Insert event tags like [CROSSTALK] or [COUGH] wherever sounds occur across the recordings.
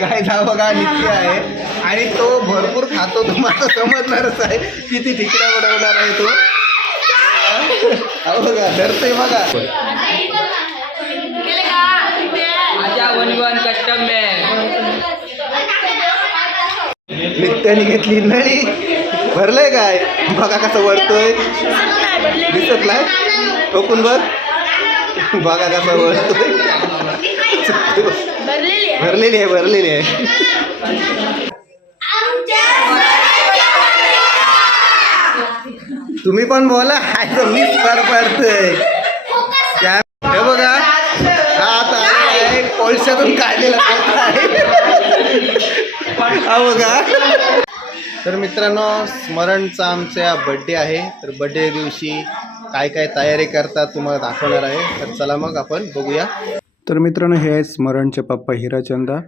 काय नाव बघा नित्य आहे. आणि तो भरपूर खातो तुम्हाला समजणारच आहे किती ठिकड्या बनवणार आहे तो? हा? बघा धरतोय बघा. आजा वन वन कस्टम में नित्याने घेतली नळी. भरलंय काय? बघा कसं वळतोय. दिसत नाही टोकून बघ. बघा कसं वळतोय. [LAUGHS] भरलेली आहे भरलेली आहे. तुम्ही पण बोला हाय तर मीच पार पाडतोय हे बघा हा आता आहे कोळशातून काढलेला आहे. हा बघा. तर मित्रांनो स्मरणचा आमच्या बड्डे आहे. तर बड्डे दिवशी काय काय तयारी करतात तुम्हाला दाखवणार आहे. तर चला मग आपण बघूया. तर मित्रांनो हे आहेत स्मरणचे पप्पा हिराचंदा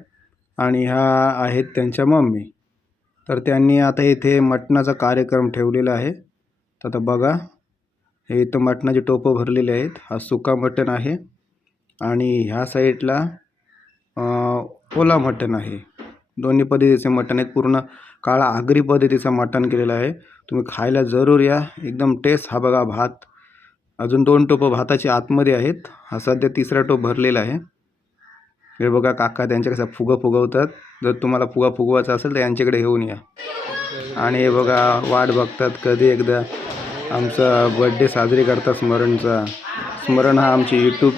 आणि ह्या आहेत त्यांच्या मम्मी. तर त्यांनी आता इथे मटणाचा कार्यक्रम ठेवलेला आहे. तर आता बघा हे इथं मटणाचे टोपं भरलेले आहेत. हा सुका मटण आहे आणि ह्या साईडला ओला मटण आहे. दोन्ही पद्धतीचे मटण आहेत. पूर्ण काळा आगरी पद्धतीचं मटण केलेलं आहे. तुम्ही खायला जरूर या. एकदम टेस्ट हा बघा भात अजून दोन टोपं भाताची आतमध्ये आहेत. हा सध्या तिसरा टोप भरलेला आहे. हे बघा काका त्यांच्या कसं फुगं फुगवतात. जर तुम्हाला फुगा फुगवायचा असेल तर यांच्याकडे घेऊन या. आणि हे बघा वाट बघतात कधी एकदा आमचा बड्डे साजरी करतात स्मरणचा. स्मरण हा आमची यूट्यूब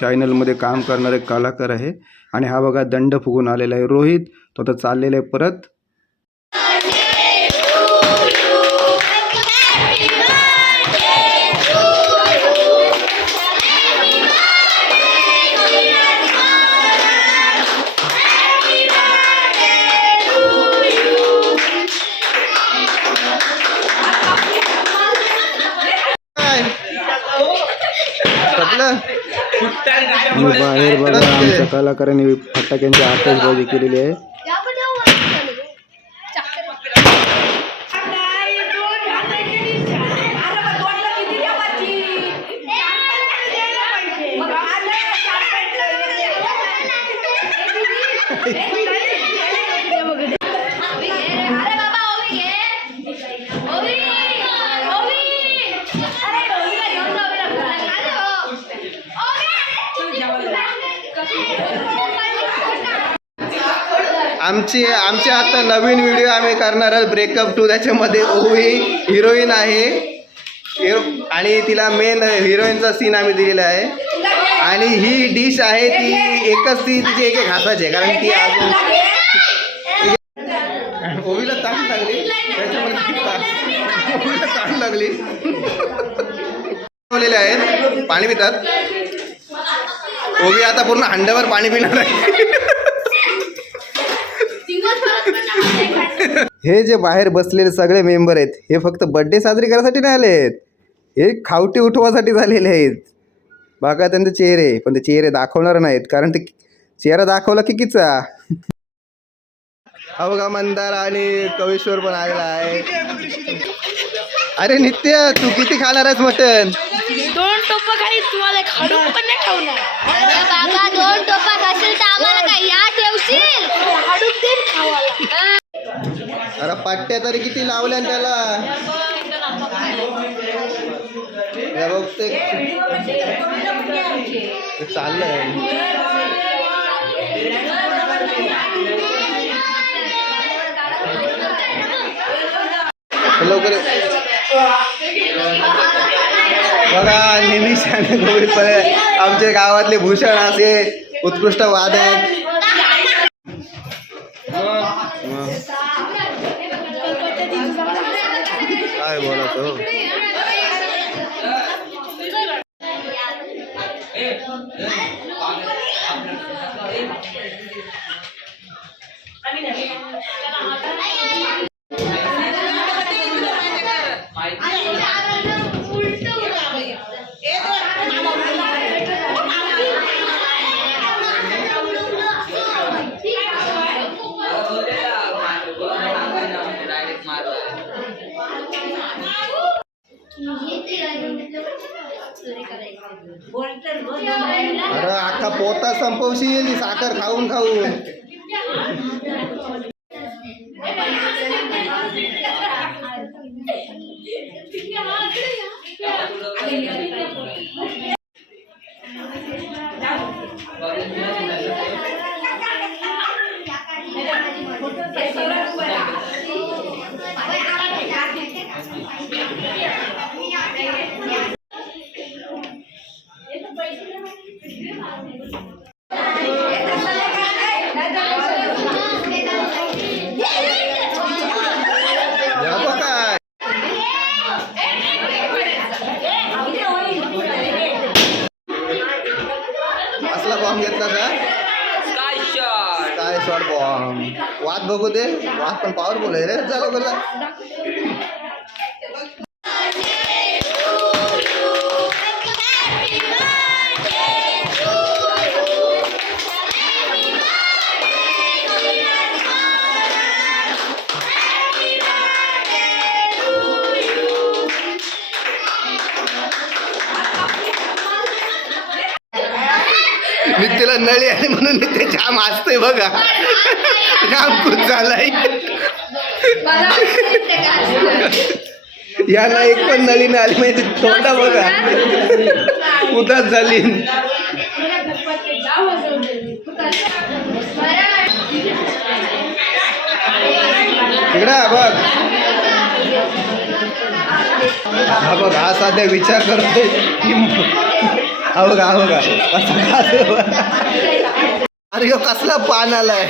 चॅनलमध्ये काम करणारे कलाकार आहे. आणि हा बघा दंड फुगून आलेला आहे. रोहित तो आता चाललेला आहे परत. आणि बाहेर बघा. आमच्या कलाकारांनी फटाक्यांची आतषबाजी केलेली आहे. [LAUGHS] [LAUGHS] आमची आमची आता नवीन व्हिडिओ आम्ही करणार आहोत. ब्रेकअप टू त्याच्यामध्ये ओवी हिरोईन आहे. हिरो आणि तिला मेन हिरोईनचा सीन आम्ही दिलेला आहे. आणि ही डिश आहे ती एकच ती तिची एक एक हाताची आहे. कारण ती अजून ओवीला ताण लागली. त्याच्यामध्ये ओवीला ताण लागली. ठेवलेले आहेत. पाणी पितात. ओवी आता पूर्ण हंड्यावर पाणी पिणार आहे. हे जे बाहेर बसलेले सगळे मेंबर आहेत हे फक्त बड्डे साजरी करायसाठी नाही आले आहेत हे खावटी उठवासाठी झालेले आहेत. बघा त्यांचे चेहरे पण ते चेहरे दाखवणार नाहीत कारण ते चेहरा दाखवला की किचा. बघा मंदार आणि कवेश्वर पण आलेला आहे. अरे नित्य तू किती खाणार आहेस मटन दोन टोप काही तुम्हाला एक हाडूक पण नाही खावणार. अरे बाबा दोन टोपा खाशील तर आम्हाला काय या ठेवशील? हाडूक देईन खावाला अरे पट्ट्या तरी किती लावल्या त्याला? बघ ते चाललंय. लवकर बघा आणि गोविंद पळे आमच्या गावातले भूषण असे उत्कृष्ट वादक. काय 你可以原来可以生日可以呀可以呀可以呀可以 अरे अख्खा पोता संपवशील ही साखर खाऊन खाऊन. या बघू दे वाद पॉवरफुल आहे रे झालं बोला नळी आली म्हणून नित्य जाम असतंय बघा. जाम खुश झालाय. याला एक पण नळी आली माहिती तोंडा बघा. उदास झाली. इकडे बघ. हा बघ हा सध्या विचार करतोय. की अहो का अहो का? अरे ह्यो कसला पान आलाय?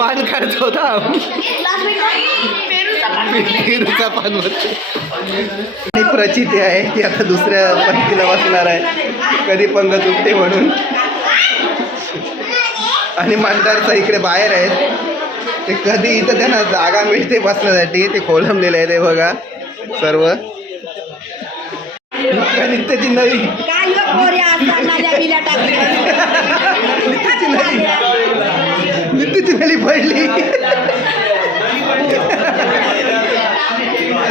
पान काढत होता? पेरूचा पान म्हणतो. प्रचिती आहे की आता दुसऱ्या पंक्तीला बसणार आहे. कधी पंग तुटते म्हणून. आणि मांडारचा इकडे बाहेर आहेत. ते कधी इथं त्यांना जागा मिळते बसण्यासाठी. ते खोलंबलेले आहे ते बघा सर्व. नित्याची नवी नित्याची नित्याची पडली.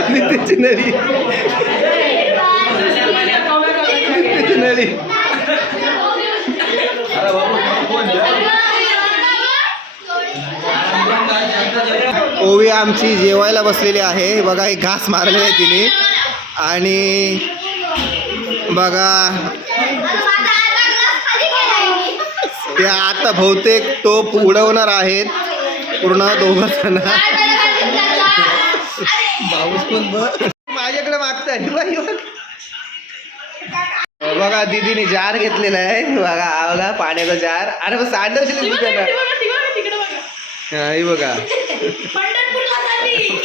नित्याची नवी नित्याची ओवी आमची जेवायला बसलेली आहे. बघा एक घास मारलेला आहे तिने. आणि बघा. ते आता बहुतेक टोप उडवणार आहेत. पूर्ण दोघं जण. माझ्याकडे मागताय. बघ. बघा दीदीने जार घेतलेला आहे. बघा हा बघा पाण्याचा जार. अरे बस त्याला हा, बघा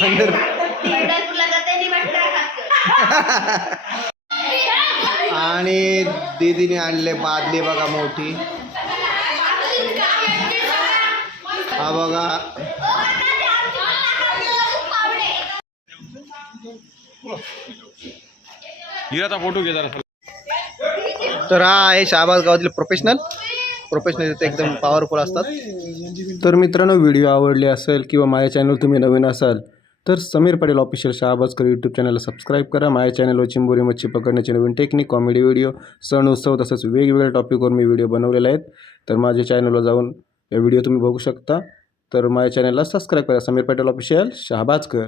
पंढर- [LAUGHS] आणि दीदीने आणले बादली बघा मोठी. हा बघा. हिराचा फोटो घे जरा. तर हा आहे शहाबाज गावातील प्रोफेशनल प्रोफेशनल इथे एकदम पॉवरफुल असतात. तर मित्रांनो व्हिडिओ आवडले असेल किंवा माझ्या चॅनल तुम्ही नवीन असाल तर समीर पाटील ऑफिशियल शहाबाजकर यूट्यूब चॅनलला सबस्क्राईब करा. माझ्या चॅनलवर चिंबोरी मच्छी पकडण्याचे नवीन टेक्निक कॉमेडी व्हिडिओ सण उत्सव तसंच वेगवेगळ्या टॉपिकवर मी व्हिडिओ बनवलेले आहेत. तर माझ्या चॅनलवर जाऊन या व्हिडिओ तुम्ही बघू शकता. तर माझ्या चॅनलला सबस्क्राईब करा. समीर पाटील ऑफिशियल शहाबाजकर